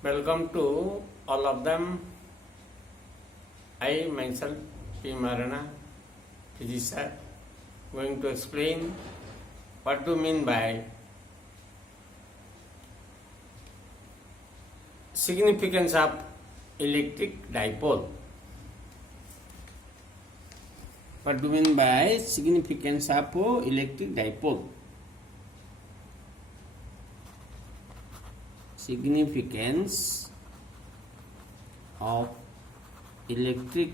Welcome to all of them. I myself P. Marana, physician, going to explain what do you mean by significance of electric dipole. What do you mean by significance of electric dipole? Significance of electric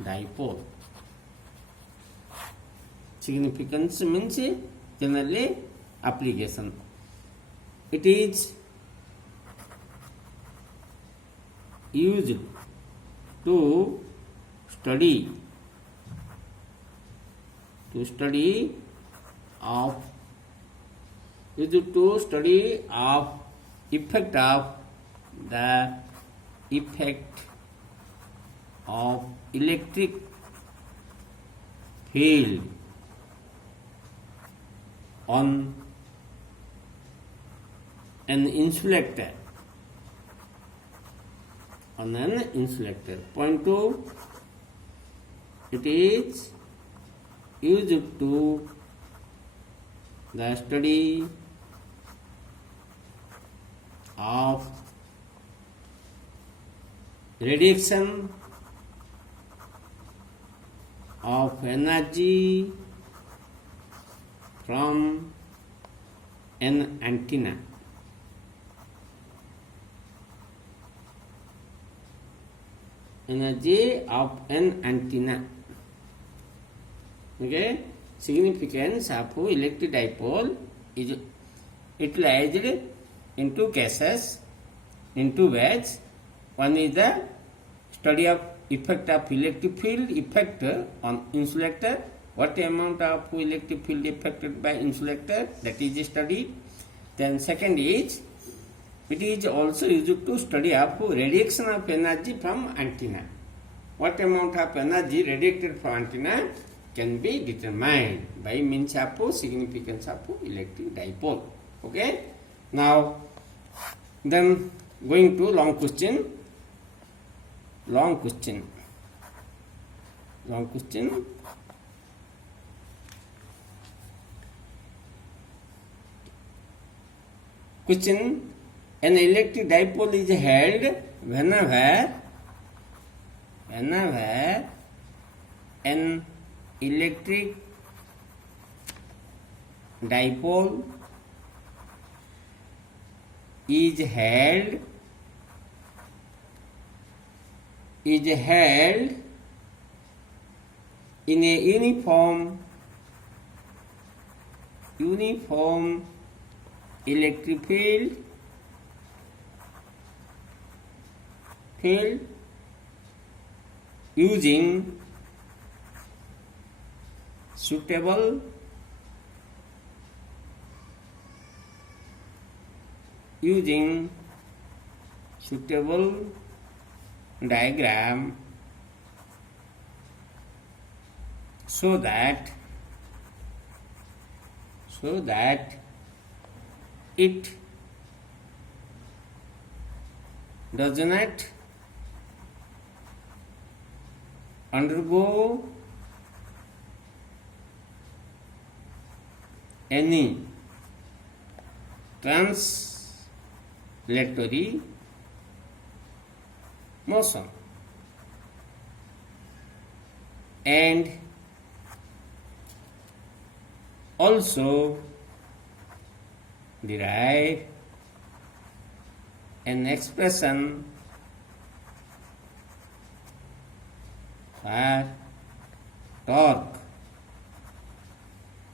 dipole. Significance means generally application. It is used to study of effect of electric field on an insulator. Point 2, it is used to the study of radiation of energy from an antenna. Energy of an antenna. Okay, significance of electric dipole is utilized in two cases, in two ways. One is the study of effect of electric field effect on insulator. What amount of electric field affected by insulator, that is studied. Then second is, it is also used to study of radiation of energy from antenna. What amount of energy radiated from antenna can be determined by means of significance of electric dipole. Okay. Now, then going to long question. Question: an electric dipole is held whenever an electric dipole is held in a uniform electric field using suitable diagram so that it does not undergo any translatory motion, and also derive an expression for torque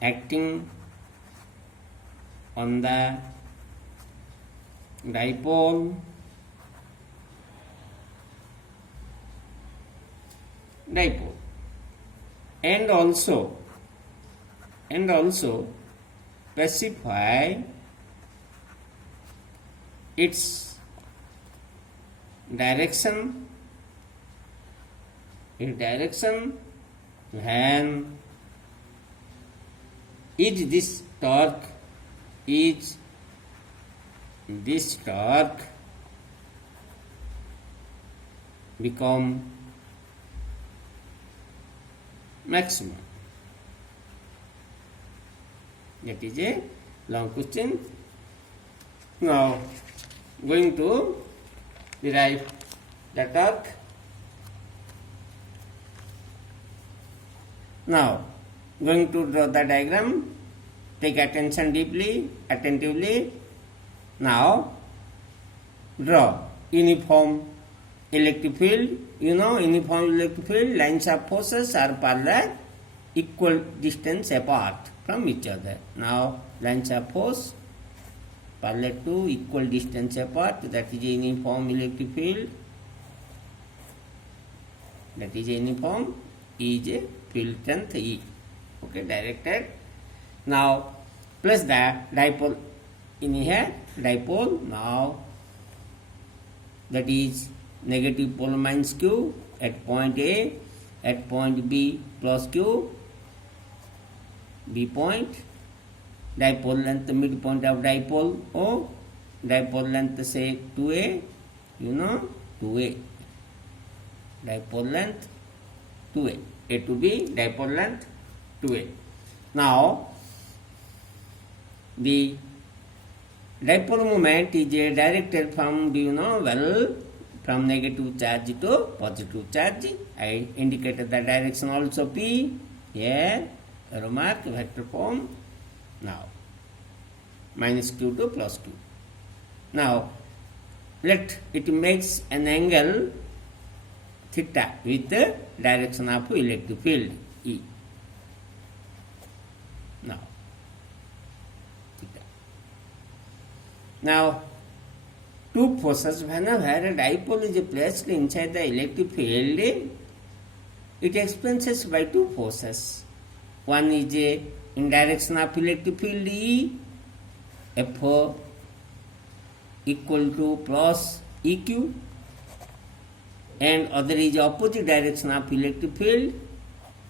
acting on the dipole and also specify its direction when this torque is this torque become maximum. That is a long question. Now going to derive the torque. Now going to draw the diagram. Take attention attentively. Now draw uniform electric field. You know, uniform electric field, lines of forces are parallel, equal distance apart from each other. Now lines of force parallel to, equal distance apart, that is a uniform electric field. That is a uniform, is a field strength E. Okay, directed. Now place the dipole in here, dipole. Now that is negative pole minus Q at point A, at point B plus Q, B point. Dipole length, midpoint of dipole O, dipole length say 2A, you know, 2A. Dipole length 2A, A to B, dipole length 2A. Now the dipole moment is directed from, do you know well, from negative charge to positive charge. I indicated the direction also P. Here, arrow mark, vector form. Now, minus Q to plus Q. Now, let it makes an angle theta with the direction of electric field E. Now, theta. Now, two forces, whenever a dipole is placed inside the electric field, it experiences by two forces. One is in direction of electric field E, F equal to plus EQ, and other is opposite direction of electric field,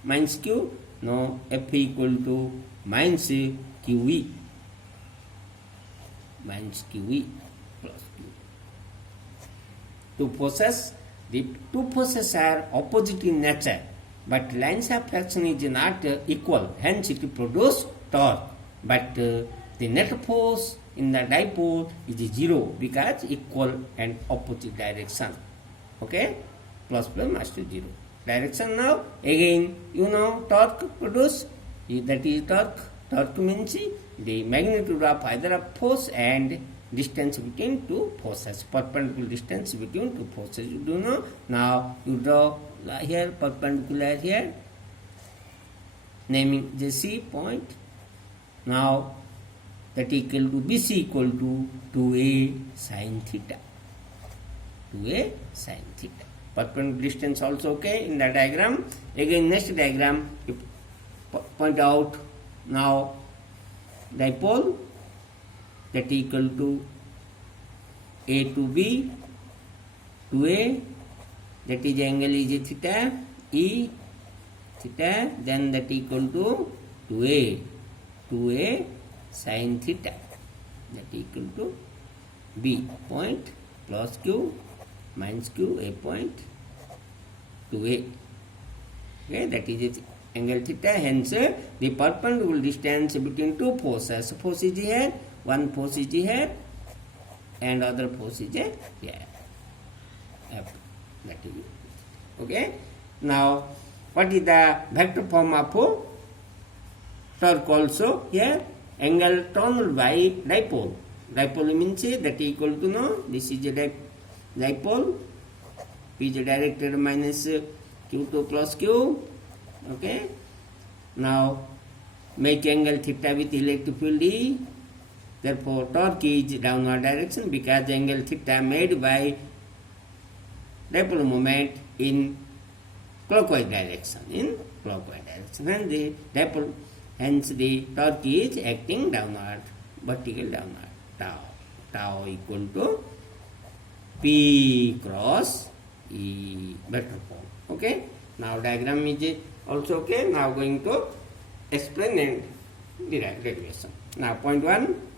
minus Q. No, F equal to minus QE, minus QE plus Q. Two forces. The two forces are opposite in nature, but lines of action is not equal, hence it produces torque. But the net force in the dipole is 0 because equal and opposite direction. Okay, plus must be 0. Direction now, again, you know, torque produce, that is torque. Torque means the magnitude of either a force and distance between two forces, perpendicular distance between two forces. You do know. Now you draw here perpendicular here, naming the C point. Now that equal to BC equal to 2A sin theta. 2A sin theta. Perpendicular distance also okay in the diagram. Again, next diagram, you point out now dipole that equal to A to B, 2A, that is angle is theta, E, theta, then that equal to 2A sin theta, that equal to B point plus Q minus Q, A point, 2A. Okay, that is angle theta, hence the perpendicular distance between two forces. Force is here, one force is here, and other force is here. F. That is it. Okay. Now, what is the vector form of torque also? Here, angle turned by dipole. Dipole means that equal to no. This is a dipole. P is directed minus Q2 plus Q. Okay. Now, make angle theta with electric field E. Therefore, torque is downward direction because angle theta made by dipole moment in clockwise direction. And the dipole, hence the torque is acting downward, vertical downward. Tau equal to P cross E, vector form. Okay. Now diagram is also okay. Now going to explain and derive derivation. Now point 1.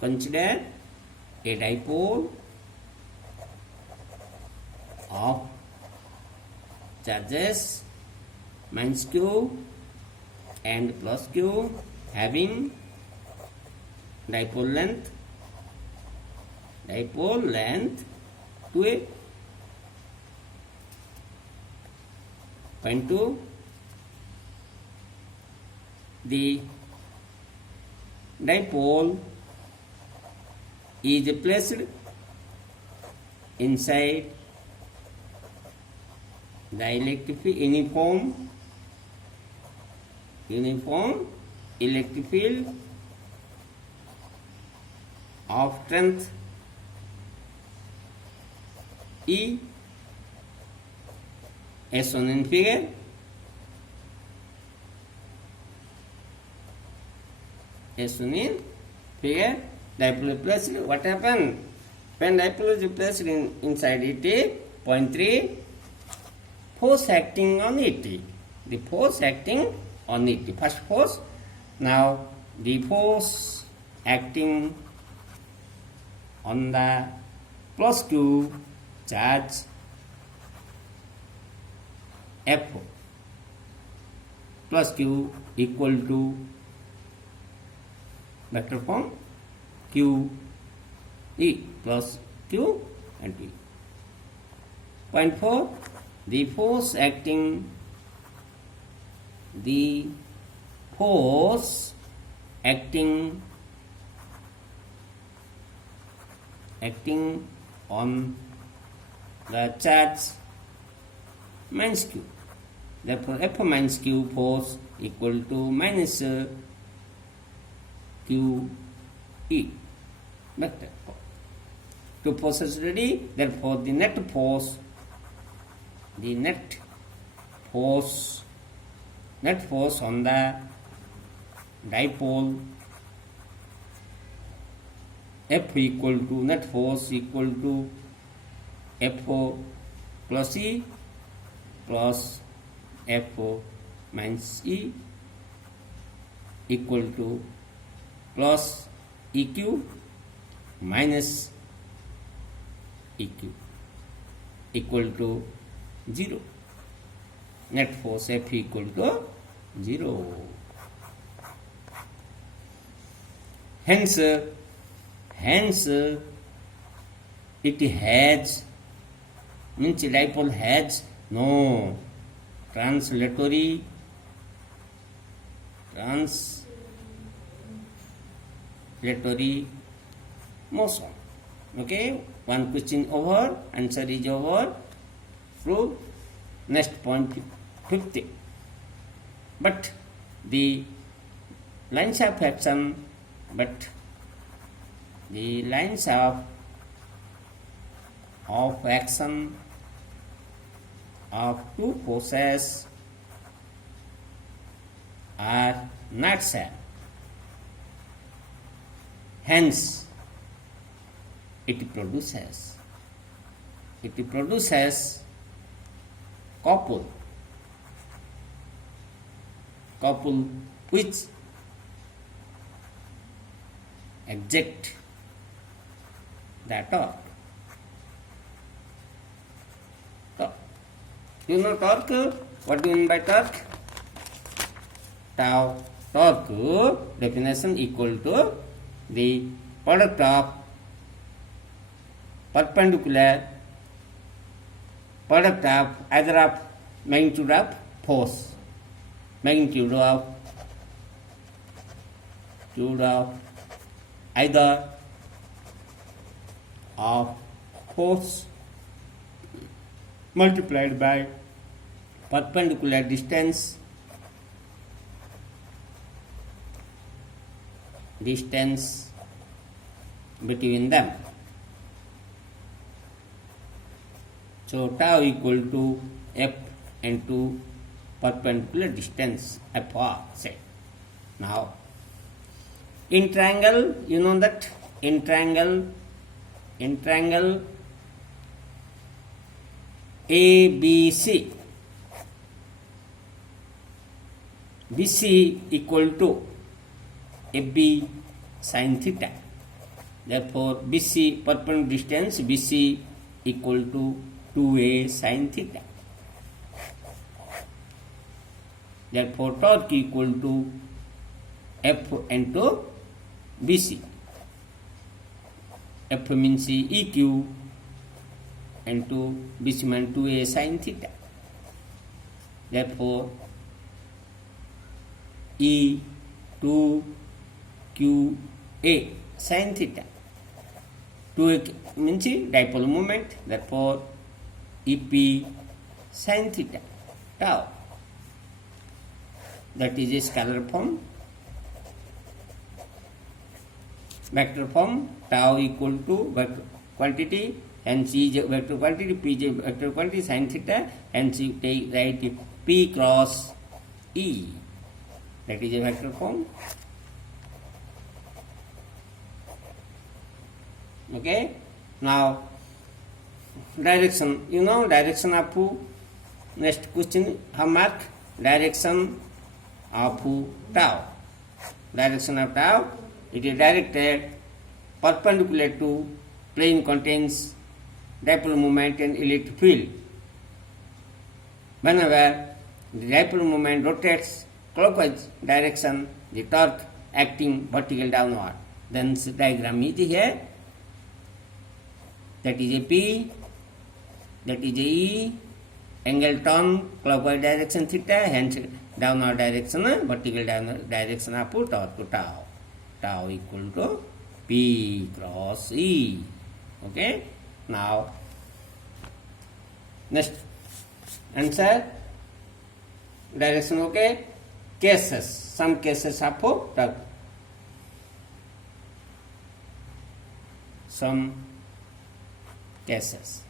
consider a dipole of charges minus q and plus q having dipole length 2a. Point 2, the dipole is placed inside the uniform electric field of strength E as shown in figure. Dipole is placed. What happened? When dipole is placed inside it, point 3, force acting on it. The force acting on it. The first force. Now the force acting on the plus q charge F plus q equal to vector form q e plus q and p. Point 4, the force acting on the charge minus q. Therefore, F minus q force equal to minus q e vector. Two forces ready. Therefore, the net force on the dipole F equal to net force equal to F plus E plus F minus E equal to plus EQ minus EQ equal to 0. Net force F equal to 0. Hence it has, means dipole has no translatory motion. Okay, one question over, answer is over. Prove. Next point 50. But the lines of action of two forces are not same. Hence, it produces couple which exact the torque. You know torque? What do you mean by torque? Torque definition equal to the product of perpendicular product of either of magnitude of force, magnitude of either of force multiplied by perpendicular distance between them. So tau equal to F into perpendicular distance FR say. Now in triangle, you know that in triangle ABC, BC equal to AB sin theta. Therefore, BC perpendicular distance BC equal to 2A sin theta. Therefore, torque equal to F into BC. F means EQ into BC means 2A sin theta. Therefore, E 2QA sin theta. 2A means dipole moment. Therefore, EP sin theta tau. That is a scalar form. Vector form, tau equal to vector quantity, hence E is vector quantity, P is vector quantity, sin theta, hence you take write P cross E. That is a vector form. Okay. Now, direction. You know direction of who? Next question, mark direction of tau. Direction of tau, it is directed perpendicular to plane contains dipole moment and electric field. Whenever the dipole moment rotates clockwise direction, the torque acting vertical downward. Then the diagram is here. That is a P, that is a E, angle turn clockwise direction theta, hence downward direction, vertical downward direction of torque tau. Tau equal to P cross E. Okay. Now, next answer, direction okay. Cases, some cases of torque. Some cases.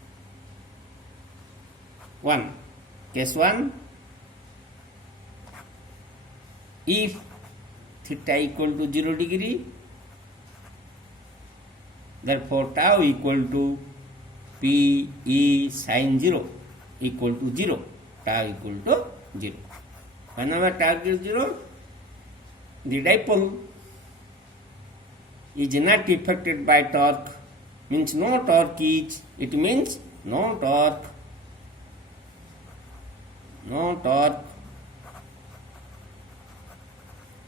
1. Case 1. If theta equal to 0 degree, therefore tau equal to P E sin 0 equal to 0. Tau equal to 0. Whenever tau is 0, the dipole is not affected by torque, means no torque is, it means no torque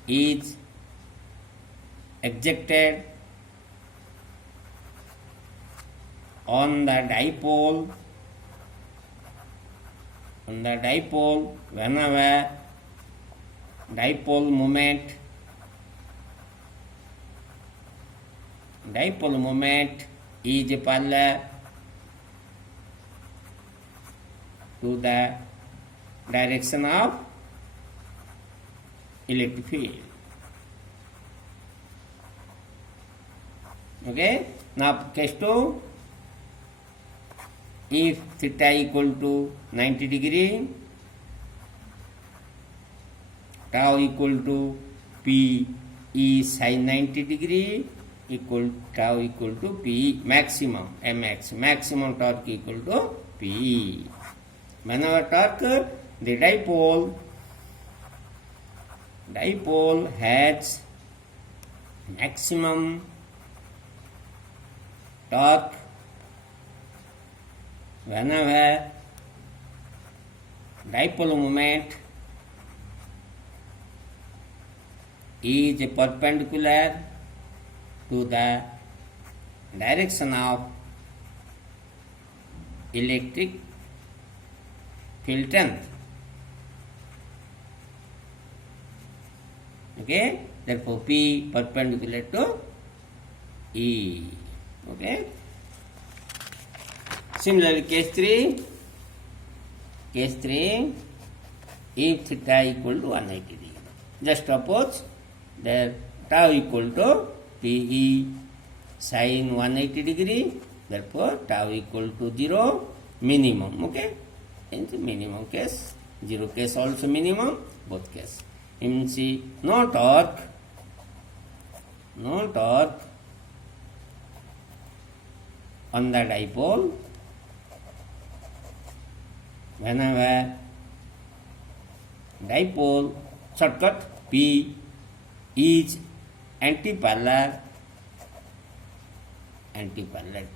is exerted on the dipole whenever dipole moment is parallel to the direction of electric field. Okay. Now case 2. If theta equal to 90 degree, tau equal to P E sin 90 degree tau equal to P maximum, Mx, maximum torque equal to P. Whenever torque, the dipole has maximum torque whenever dipole moment is perpendicular to the direction of electric field strength. Okay, therefore P perpendicular to E. Okay. Similarly, case 3, if theta equal to 180 degree, just suppose that tau equal to Pe sin 180 degree, therefore tau equal to 0 minimum. Okay, in the minimum case, 0 case also minimum, both case. Means no torque on the dipole whenever dipole shortcut P is antiparallel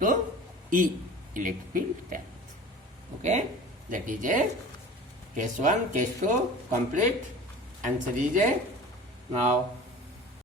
to E electric field strength. Okay, that is a case 1, case 2 complete. Answer is a now